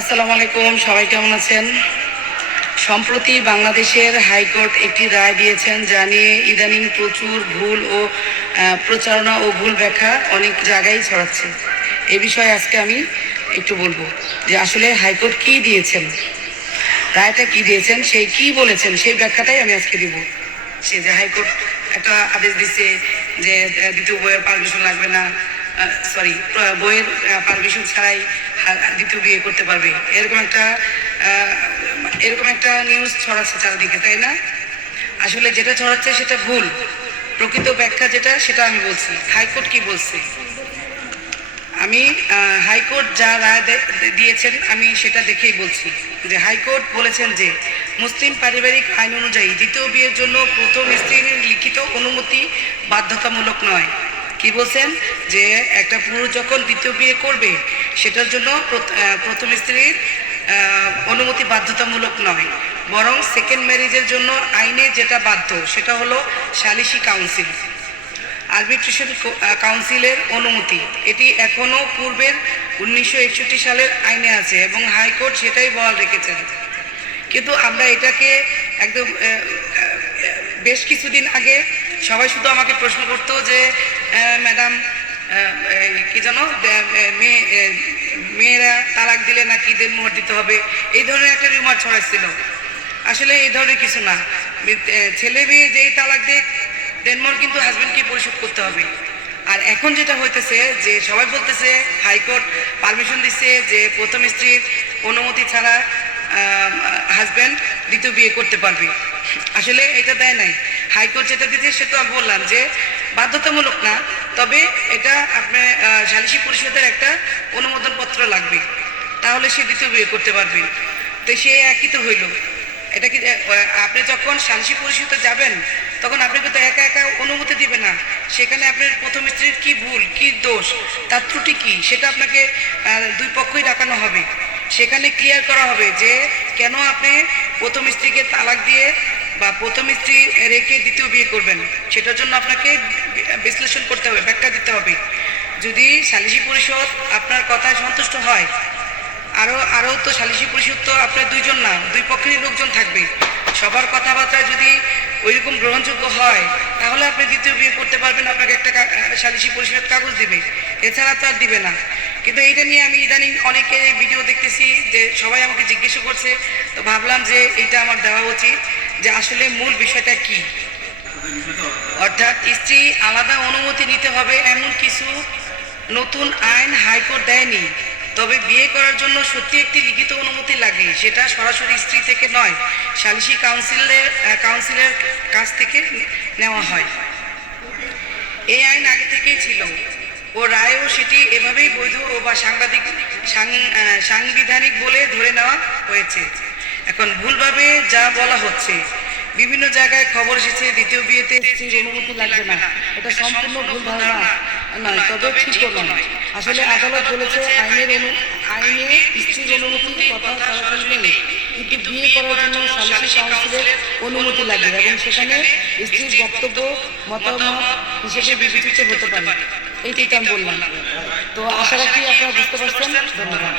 আসসালামু আলাইকুম, সবাই কেমন আছেন? সম্প্রতি বাংলাদেশের হাইকোর্ট একটি রায় দিয়েছেন, যা নিয়ে ইদানিং প্রচুর ভুল ও প্রচারণা ও ভুল ব্যাখ্যা অনেক জায়গায় ছড়াচ্ছে। এ বিষয়ে আজকে আমি একটু বলবো যে আসলে হাইকোর্ট কি দিয়েছেন, রায়টা কি দিয়েছেন, সেই কি বলেছেন, সেই ব্যাখ্যাটাই আমি আজকে দিব। সে যে হাইকোর্ট একটা আদেশ দিচ্ছে যে দ্বিতীয় বইয়ের পারমিশন লাগবে না, সরি, বইয়ের পারমিশন ছাড়াই দ্বিতীয় বিয়ে করতে পারবে, এরকম একটা নিউজ ছড়াচ্ছে চারদিকে, তাই না? আসলে যেটা ছড়াচ্ছে সেটা ভুল। প্রকৃত ব্যাখ্যা যেটা, সেটা আমি বলছি। হাইকোর্ট কি বলছে, আমি হাইকোর্ট যা রায় দিয়েছেন আমি সেটা দেখেই বলছি। যে হাইকোর্ট বলেছেন যে মুসলিম পারিবারিক আইন অনুযায়ী দ্বিতীয় বিয়ের জন্য প্রথম স্ত্রীর লিখিত অনুমতি বাধ্যতামূলক নয়। কি বলছেন? যে একটা পুরুষ যখন দ্বিতীয় বিয়ে করবে সেটার জন্য প্রথম স্ত্রীর অনুমতি বাধ্যতামূলক নয়, বরং সেকেন্ড ম্যারেজের জন্য আইনে যেটা বাধ্য সেটা হলো সালিসি কাউন্সিল, আরবিট্রেশন কাউন্সিলের অনুমতি। এটি এখনও পূর্বের 1961 সালের আইনে আছে এবং হাইকোর্ট সেটাই বহাল রেখেছেন। কিন্তু আমরা এটাকে একদম বেশ কিছুদিন আগে সবাই শুধু আমাকে প্রশ্ন করতো যে ম্যাডাম কি জানো, মেয়েরা তালাক দিলে নাকি দেনমোহর দিতে হবে, এই ধরনের একটা রিউমার ছড়াচ্ছিল। আসলে এই ধরনের কিছু না। ছেলে মেয়ে যেই তালাক দেয়, দেনমোহর কিন্তু হাজবেন্ডকে পরিশোধ করতে হবে। আর এখন যেটা হইতেছে যে সবাই বলতেছে হাইকোর্ট পারমিশন দিচ্ছে যে প্রথম স্ত্রীর অনুমতি ছাড়া হাজব্যান্ড দ্বিতীয় বিয়ে করতে পারবে। আসলে এটা দেয় নাই। হাইকোর্ট যেটা দিচ্ছে সেটা আমি বললাম যে বাধ্যতামূলক না, তবে এটা আপনার সালিসি পরিষদের একটা অনুমোদন পত্র লাগবে, তাহলে সে দ্বিতীয় বিয়ে করতে পারবে। তো সে একই তো হইল। এটা কি আপনি যখন সালিসি পরিষদে যাবেন তখন আপনি কিন্তু একা একা অনুমতি দিবে না, সেখানে আপনার প্রথম স্ত্রীর কি ভুল, কি দোষ, তার ত্রুটি কি, সেটা আপনাকে দুই পক্ষই ডাকানো হবে। সেখানে ক্লিয়ার করা হবে যে কেন আপনি প্রথম স্ত্রীকে তালাক দিয়ে বা প্রথম স্ত্রী রেখে দ্বিতীয় বিয়ে করবেন, সেটার জন্য আপনাকে বিশ্লেষণ করতে হবে, ব্যাখ্যা দিতে হবে। যদি সালিসি পরিষদ আপনার কথায় সন্তুষ্ট হয়, আরও তো সালিসি পরিষদ তো আপনার দুইজন না, দুই পক্ষেরই লোকজন থাকবে, সবার কথাবার্তা যদি ওইরকম গ্রহণযোগ্য হয় তাহলে আপনি দ্বিতীয় বিয়ে করতে পারবেন। আপনাকে একটা সালিসি পরিষদ কাগজ দিবে, এছাড়া তো আর দিবে না। কিন্তু এটা নিয়ে আমি ইদানিং অনেকে ভিডিও দেখতেছি যে সবাই আমাকে জিজ্ঞেস করছে, তো ভাবলাম যে এটা আমার দেওয়া উচিত যে আসলে মূল বিষয়টা কি। অর্থাৎ স্ত্রী আলাদা অনুমতি নিতে হবে এমন কিছু নতুন আইন হাইকোর্ট দেয়নি, তবে বিয়ে করার জন্য সত্যি একটি লিখিত অনুমতি লাগে, সেটা সরাসরি স্ত্রী থেকে নয়, সালিসি কাউন্সিলের কাছ থেকে নেওয়া হয়। এই আইন আগে থেকেই ছিল ও রায়ও সেটি এভাবেই বৈধ ও বা সাংবিধানিক বলে ধরে নেওয়া হয়েছে। এখন ভুলভাবে যা বলা হচ্ছে, বিভিন্ন জায়গায় খবর এসেছে দ্বিতীয় বিয়েতে স্ত্রীর অনুমতি লাগবে না, এটা সম্পূর্ণ ভুল ধারণা নয়, তবে ঠিকও নয়। আসলে আদালত বলেছে আইনে স্ত্রীর অনুমতির কথা সরাসরি নেই, কিন্তু বিয়ে করার জন্য সালিসি কাউন্সিলের অনুমতি লাগে এবং সেখানে স্ত্রীর বক্তব্য মতামত হিসেবে বিবেচিত হতে পারে। এইটাই আমি বললাম। তো আশা রাখি আপনারা বুঝতে পারছেন। ধন্যবাদ।